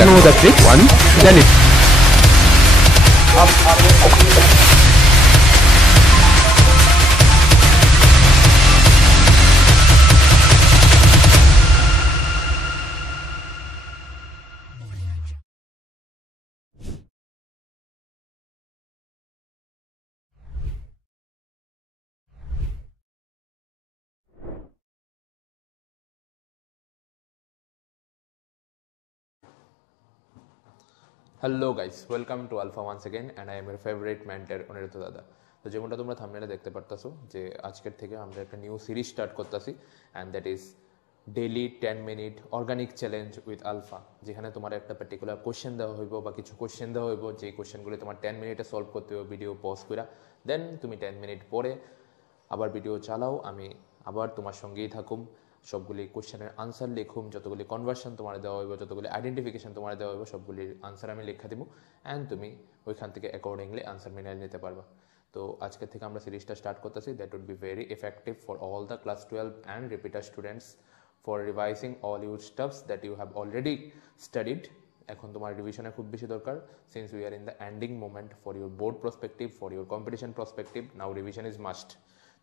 Know the trick one, then it. Hello guys, welcome to Alpha once again and I am your favourite mentor Aniruddha দাদা। তো যেমনটা তোমরা থাম্বনেলে দেখতে পারতাছো যে আজকের থেকে আমরা একটা নিউ সিরিজ স্টার্ট করতেছি and that is daily 10 minute organic challenge with Alpha, যেখানে তোমার একটা পার্টিকুলার কোশ্চেন দেওয়া হইব বা কিছু কোশ্চেন দেওয়া হইব, যেই কোশ্চেনগুলি তোমার 10 মিনিটে সলভ করতে হবে ভিডিও পজ করে। দেন তুমি 10 মিনিট পরে আবার ভিডিও চালাও, আমি আবার তোমার সঙ্গেই থাকুম, সবগুলি কোশ্চেনের আনসার লিখুম, যতগুলি কনভার্সন তোমার দেওয়া হইব, যতগুলি আইডেন্টিফিকেশন তোমার দেওয়া হইব, সবগুলির আনসার আমি লেখা দিব অ্যান্ড তুমি ওইখান থেকে অ্যাকর্ডিংলি আনসার মিলাই নিতে পারবা। তো আজকের থেকে আমরা সিরিজটা স্টার্ট করতেছি। That would be very effective for all the class 12 and repeater students for revising all your stuffs that you have already studied. এখন তোমার রিভিশনে খুব বেশি দরকার, since we are in the ending moment for your board prospective, for your competition prospective. Now revision is must.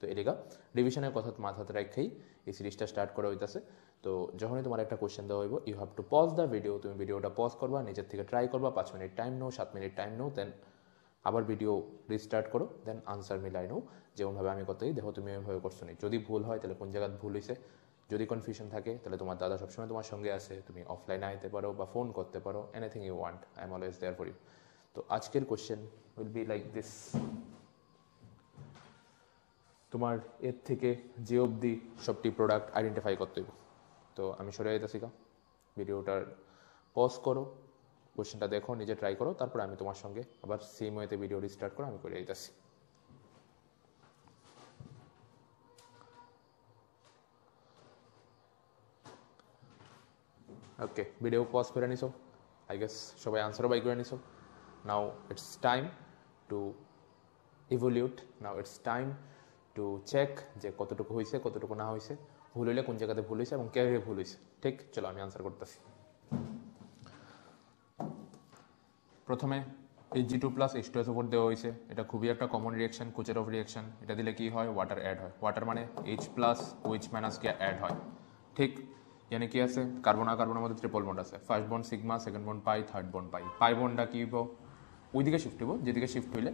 তো এদিকে রিভিশনের কথা মাথাতে রাখাই এই সিরিজটা স্টার্ট করা হইতেছে। তো যখনই তোমার একটা কোশ্চেন দেওয়া হইব, you have to pause the video. তুমি ভিডিওটা পজ করবা, নিজের থেকে ট্রাই করবা, 5 মিনিট টাইম নাও, 7 মিনিট টাইম নাও, দেন আবার ভিডিও রিস্টার্ট করো, দেন আনসার মিলাই নাও যেমনভাবে আমি করতেই দেখো তুমি ওইভাবে করছো নি। যদি ভুল হয় তাহলে কোন জায়গায় ভুল হয়েছে, যদি কনফিউশন থাকে তাহলে তোমার দাদা সবসময় তোমার সঙ্গে আছে, তুমি অফলাইনে আইতে পারো বা ফোন করতে পারো, anything you want, I am always there for you. তো আজকের question will be like this. তোমার এর থেকে যে অবধি সবটি প্রোডাক্ট আইডেন্টিফাই করতে হবে। তো আমি সরে যেতেছি, ভিডিওটার পজ করো, কোশ্চেনটা দেখো, নিজে ট্রাই করো, তারপরে আমি তোমার সঙ্গে আবার সেম ওয়েতে ভিডিও রিস্টার্ট করে আমি করে যেতেছি। ওকে, ভিডিও পজ করে নিছো, আই গেস সবাই আনসারও বাই করে নিছো। Now it's time to evaluate, now it's time to check যে কতটুকু হয়েছে কতটুকু না হয়েছে, ভুল হইলে কোন জায়গাতে ভুল হয়েছে এবং কে ভুল হয়েছে। ঠিক, চলো আমি আনসার করতেছি। প্রথমে Hg2+ H2SO4 দেওয়া হয়েছে, এটা খুবই একটা কমন রিয়াকশন, কুচেরভ রিয়াকশন। এটা দিলে কি হয়, ওয়াটার অ্যাড হয়। ওয়াটার মানে H+OH- কে অ্যাড হয়। ঠিক, এখানে কি আছে, কার্বন আর কার্বনের মধ্যে ট্রিপল বন্ড আছে, first bond sigma, second bond pi, third bond pi. Pi বন্ডটা কি হইব, ওইদিকে শিফট হইব, যেদিকে শিফট হইলে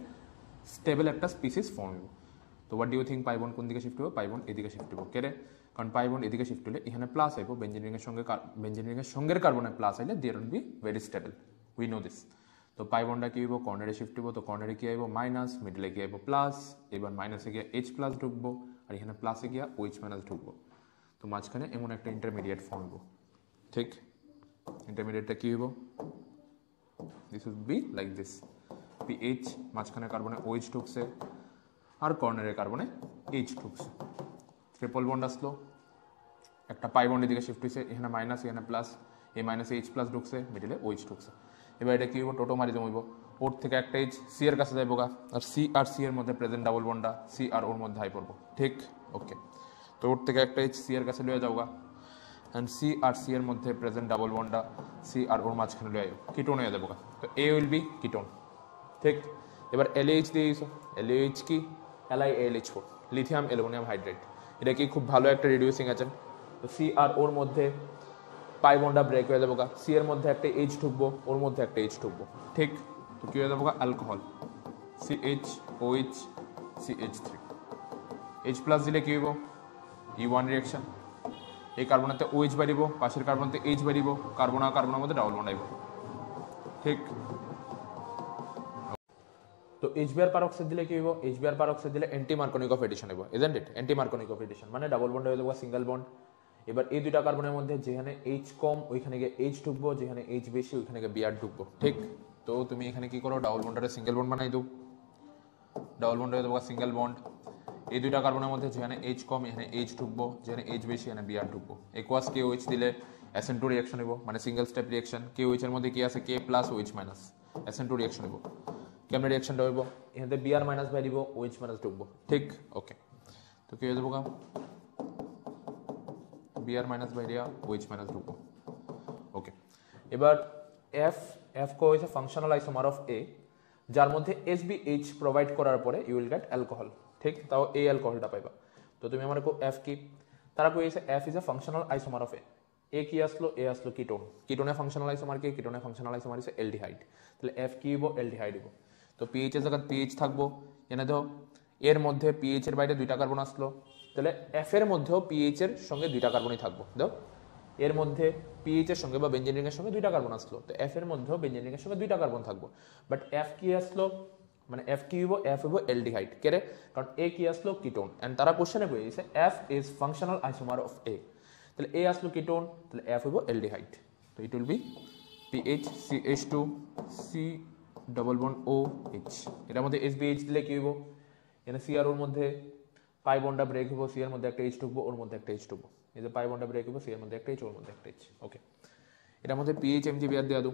স্টেবল একটা স্পিসিস ফর্ম হইব। তো what do you think, pi bond কোন দিকে শিফট হইব, পাই বন্ড এদিকে শিফট হইব। কেরে, কারণ পাই বন্ড এদিকে শিফট হইলে এখানে প্লাস আইব, বেঞ্জিনের সঙ্গে কার্বনে প্লাস আইলে there will be very stable, we know this. তো পাই বন্ডটা কি হইব, কর্নারে শিফট হইব, তো কর্নারে কি আইব মাইনাস, মিডলে কি আইব প্লাস, এবার মাইনাসে গিয়ে H+ ঢুকবো আর এখানে প্লাসে গিয়া OH- ঢুকবো। তো মাঝখানে এমন একটা ইন্টারমিডিয়েট ফর্ম হইব। ঠিক, ইন্টারমিডিয়েটটা কি হইব, this would be like this, PH, মাঝখানে কার্বনে OH ঢুকছে আর কর্নারের কার্বনে H ঢুকছে, ট্রিপল বন্ড আসলো, একটা পাই বন্ডের দিকে শিফট হয়েছে, এখানে মাইনাস এখানে প্লাস, এই মাইনাসে H+ ঢুকছে, মিডিলে OH ঢুকছে। এবার এটা কি হইব, টোটো মারি জমইব, ওর থেকে একটা H সি এর কাছে যাইব গা, আর সি এর মধ্যে প্রেজেন্ট ডাবল বন্ডটা সি আর ওর মধ্যে হাই পড়বো। ঠিক, ওকে। তো ওর থেকে একটা H সি এর কাছে লয়ে যাও গা, অ্যান্ড সি এর মধ্যে প্রেজেন্ট ডাবল বন্ডটা সি আর ওর মাঝখানে লয়ে যাও, কিটোন হয়ে যাবো গা। তো এ উইল বি কিটোন। ঠিক, এবার LH দিয়ে দিয়েছো, LH কি, LiAlH4, লিথিয়াম অ্যালুমিনিয়াম হাইড্রেট। এটা কি খুব ভালো একটা রিডিউসিং এজেন্ট। তো সি আর ওর মধ্যে পাই বন্ডটা ব্রেক হয়ে যাবো গা, সি এর মধ্যে একটা H ঢুকবো, ওর মধ্যে একটা H ঢুকবো। ঠিক, তো কি হয়ে যাবো গা, alcohol, CH OH CH3। H+ দিলে কি হইব, E1 রিয়াকশন, এই কার্বনেতে OH বাড়িব, পাশের কার্বনেতে H বাড়িব, কার্বন আর কার্বনের মধ্যে ডাবল বন্ড আইব। ঠিক, তো HBr পারক্সাইড দিলে কি হইব, HBr পারক্সাইড দিলে অ্যান্টি মার্কোনিক অফ এডিশন হইব, isn't it? Anti Markovnikov of addition মানে ডাবল বন্ড হয়ে যাবে সিঙ্গেল বন্ড, এবার এই দুইটা কার্বনের মধ্যে যেখানে H কম ওইখানে গিয়ে H ঢুকবো, যেখানে H বেশি ওইখানে গিয়ে Br ঢুকবো, ঠিক? তো তুমি এখানে কি করো, ডাবল বন্ডারে সিঙ্গেল বন্ড বানাই দাও, ডাবল বন্ডে দেবো সিঙ্গেল বন্ড। এই দুইটা কার্বনের মধ্যে যেখানে H কম এখানে H ঢুকবো, যেখানে H বেশি এখানে Br ঢুকবো। একোয়াস KOH দিলে SN2 রিঅ্যাকশন হইব, মানে সিঙ্গেল স্টেপ রিঅ্যাকশন। KOH এর মধ্যে কি আছে, K plus OH minus, SN2 reaction হইব। কেমন রিঅ্যাকশনটা হইব, এখানে Br মাইনাস বাই দিব, OH মাইনাস ঢুকবো, ঠিক? ওকে, তো কি হয়ে যাবো, Br মাইনাস বাই দিয়া OH মাইনাস ঢুকবো। ওকে, এবার F কো হইছে ফাংশনাল আইসোমার অফ A, যার মধ্যে SBH প্রোভাইড করার পরে ইউ উইল গেট অ্যালকোহল, ঠিক? তাও এই অ্যালকোহলটা পাইবা। তো তুমি আমার কো F কি, তারা কইছে F is a functional isomer of A কি আসলো, A আসলো কিটোন। কিটোনের ফাংশনাল আইসোমার কি, কিটোনের ফাংশনাল আইসোমার ইজ অ্যালডিহাইড। তাহলে F কি হইব, অ্যালডিহাইড হইব। তো PH এর জায়গায় PH থাকবো, এনে দাও এর মধ্যে PH এর বাইরে দুইটা কার্বন আসলো, তাহলে F এর মধ্যেও PH এর সঙ্গে দুইটা কার্বনই থাকবো। দাও এর মধ্যে PH এর সঙ্গে বা বেঞ্জিন রিং এর সঙ্গে দুইটা কার্বন আসলো, তো F এর মধ্যেও বেঞ্জিন রিং এর সঙ্গে দুইটা কার্বন থাকবো। বাট F কি আসলো, মানে F কি হইব, F হইব অ্যালডিহাইড। কেরে, কারণ A কি আসলো, কিটোন। এন্ড তারা কোশ্চেনে কই দিয়েছে F is functional isomer of A, তাহলে A আসলো কিটোন, তাহলে F হইব অ্যালডিহাইড। তো it will be PH CH2 C double bond OH। এটার মধ্যে SBH দিলে কি হইব, এখানে CR ওর মধ্যে পাই বন্ডটা ব্রেক হইব, সি এর মধ্যে একটা H ঢুকবো, ওর মধ্যে একটা H ঢুকবো। এই যে পাই বন্ডটা ব্রেক হইব, সি এর মধ্যে একটা H, ওর মধ্যে একটা H। ওকে, এটার মধ্যে PH MG Br দেয়া দাও।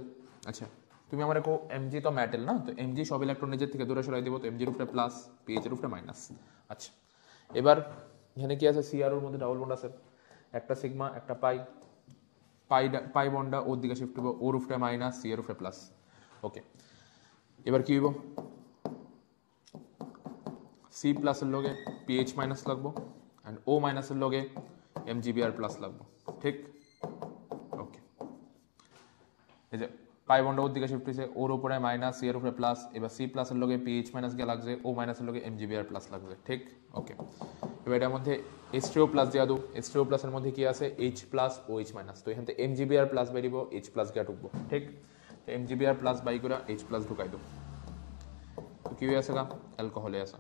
আচ্ছা, তুমি আমার কো Mg তো মেটাল না, তো Mg সব ইলেকট্রন নিজের থেকে দূরে সরাই দিব, তো Mg এর উপরে প্লাস, PH এর উপরে মাইনাস। আচ্ছা, এবার এখানে কি আছে, CR ওর মধ্যে ডাবল বন্ড আছে, একটা সিগমা একটা পাই বন্ডটা ওর দিকে শিফট হইব, ওর উপরে মাইনাস, সি এর উপরে প্লাস। ওকে, এবার কি হইব, C প্লাসের লগে PH মাইনাস লাগবো, অ্যান্ড O মাইনাসের লগে MgBr প্লাস লাগবো, ঠিক? ওকে, এই যে পাই বন্ড ওর দিকে শিফট হয়েছে, ওর উপরে মাইনাস, সি এর উপরে প্লাস। এবার C প্লাসের লগে PH মাইনাস গিয়ে লাগছে, O মাইনাসের লগে MgBr প্লাস লাগছে, ঠিক? ওকে, এবার এটার মধ্যে H2O প্লাস দিয়া দো। H2O প্লাসের মধ্যে কি আছে, H প্লাস OH মাইনাস, তো এখান থেকে MgBr প্লাস বাই দিব, H প্লাস গিয়ে ঢুকবো, ঠিক? তো MgBr প্লাস বাই করে H প্লাস ঢুকাই দো, তো কি হয়ে আছে গা, অ্যালকোহলে আছে।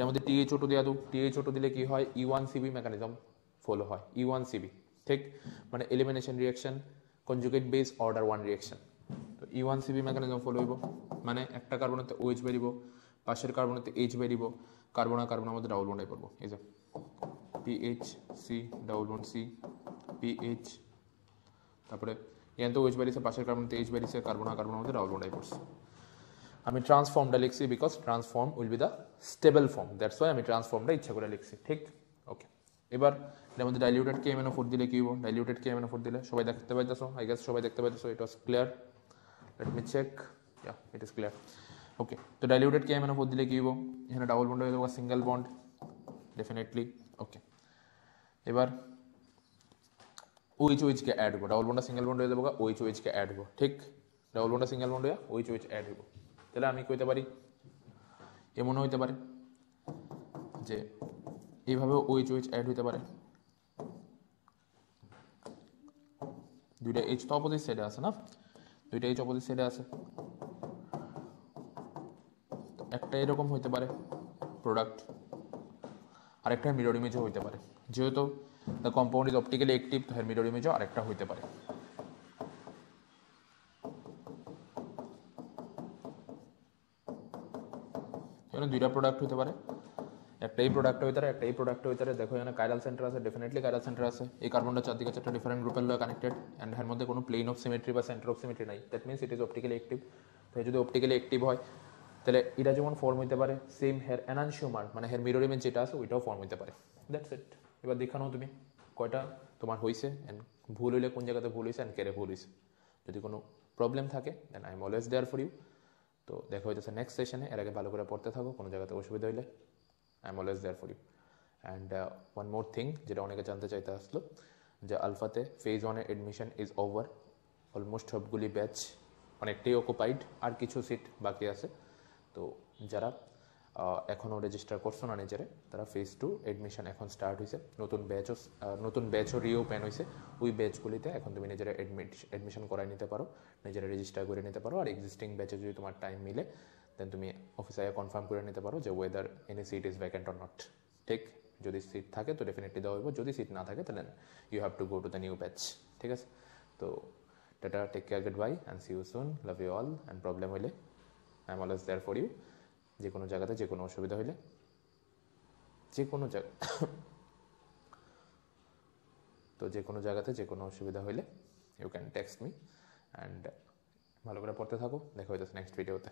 এর মধ্যে THO2 দেয়া দাও, THO2 দিলে কি হয়, E1CB মেকানিজম ফলো হয়, E1CB, ঠিক? মানে elimination reaction conjugate base order 1 reaction. তো E1CB মেকানিজম ফলো হইব, মানে একটা কার্বনেতে OH বেরিব, পাশের কার্বনেতে H বেরিব, কার্বনের মধ্যে ডাবল বন্ড আই পড়বো। এই যে PHC double bond C PH, তারপরে এখানে তো OH বেরিয়েছে, পাশের কার্বনেতে H বেরিয়েছে, কার্বনের মধ্যে ডাবল বন্ড আই পড়ছে। আমি ট্রান্সফর্মটা লিখছি because transform will be the stable form, that's why আমি ট্রান্সফর্মটা ইচ্ছা করে লিখছি, ঠিক? ওকে, এবার এর মধ্যে ডাইলিউটেড KMnO4 দিলে কি হইব, ডাইলিউটেড KMnO4 দিলে সবাই দেখতে পাইতেছো, আই গেস সবাই দেখতে পাইতেছো, it was clear. Let me check, yeah it is clear. Okay, তো ডাইলিউটেড KMnO4 দিলে কি হইব, এখানে ডাবল বন্ড হয়ে যাবে, সিঙ্গেল বন্ড ডেফিনেটলি। ওকে, এবার OH কে অ্যাড হইব, ডাবল বন্ডটা সিঙ্গেল বন্ড হয়ে যাবে, OH কে অ্যাড হইব, ঠিক? ডাবল বন্ডটা সিঙ্গেল বন্ড হয়ে OH অ্যাড হইব। তাহলে আমি কইতে পারি, এমন হইতে পারে যে এইভাবে OH অ্যাড হইতে পারে, দুইটা H তো অপোজিট সাইডে আছে না, দুইটা H অপোজিট সাইডে আছে, একটা এরকম হইতে পারে প্রোডাক্ট, আরেকটা মিরর ইমেজও হইতে পারে। যেহেতু the compound is optically active, তো মিরর ইমেজও আরেকটা হইতে পারে। এখানে দুইটা প্রোডাক্ট হইতে পারে, একটা এই প্রোডাক্ট হইতে পারে, একটা এই প্রোডাক্ট হইতে পারে। দেখো এখানে কাইরাল সেন্টার আছে, ডেফিনেটলি কাইরাল সেন্টার আছে। এই কার্বনটা চারদিকে চারটা ডিফারেন্ট গ্রুপের লগে কানেক্টেড, অ্যান্ড এর মধ্যে কোনো প্লেন অফ সিমেট্রি বা সেন্টার অফ সিমেট্রি নাই, that means it is optically active. তো যদি অপটিক্যালি অ্যাক্টিভ হয় তাহলে এটা যেমন ফর্ম হইতে পারে, সেম হেয়ার এনানশিওমার মানে হেয়ার মিরর ইমেজ যেটা আছে ওইটাও ফর্ম হইতে পারে। That's it. এবার দেখানো তুমি কয়টা তোমার হইছে, অ্যান্ড ভুল হইলে কোন জায়গাতে ভুল হইছে, অ্যান্ড কেড়ে ভুল হইছে। যদি কোনো প্রবলেম থাকে then I am always there for you. তো দেখা হইতেছে নেক্সট সেশনে, এর আগে ভালো করে পড়তে থাকো, কোনো জায়গাতে অসুবিধা হইলে I am always there for you. And one more thing যেটা অনেকে জানতে চাইতে আসলো, যে আলফাতে phase 1 admission is over, almost সবগুলি ব্যাচ অনেকটাই অকুপাইড, আর কিছু সিট বাকি আছে। তো যারা এখনও রেজিস্টার করছো না নিজেরা, তারা ফেজ 2 এডমিশন এখন স্টার্ট হয়েছে, নতুন ব্যাচও রিওপেন হয়েছে। ওই ব্যাচগুলিতে এখন তুমি নিজেরা এডমিশন করাই নিতে পারো, নিজেরা রেজিস্টার করে নিতে পারো। আর এক্সিস্টিং ব্যাচে যদি তোমার টাইম মিলে দেন তুমি অফিসে কনফার্ম করে নিতে পারো যে whether any seat is vacant or not, ঠিক? যদি সিট থাকে তো ডেফিনেটলি দেওয়া হইব, যদি সিট না থাকে তাহলে you have to go to the new batch. ঠিক আছে, তো tata, take care, good bye and see you soon, love you all. And problem হইলে I am always there for you. যে কোনো জায়গাতে যে কোনো অসুবিধা হইলে, যে কোনো জায়গা তো যে কোনো জায়গাতে যে কোনো অসুবিধা হইলে you can text me. And ভালো করে পড়তে থাকো, দেখা হইতেছে নেক্সট ভিডিওতে।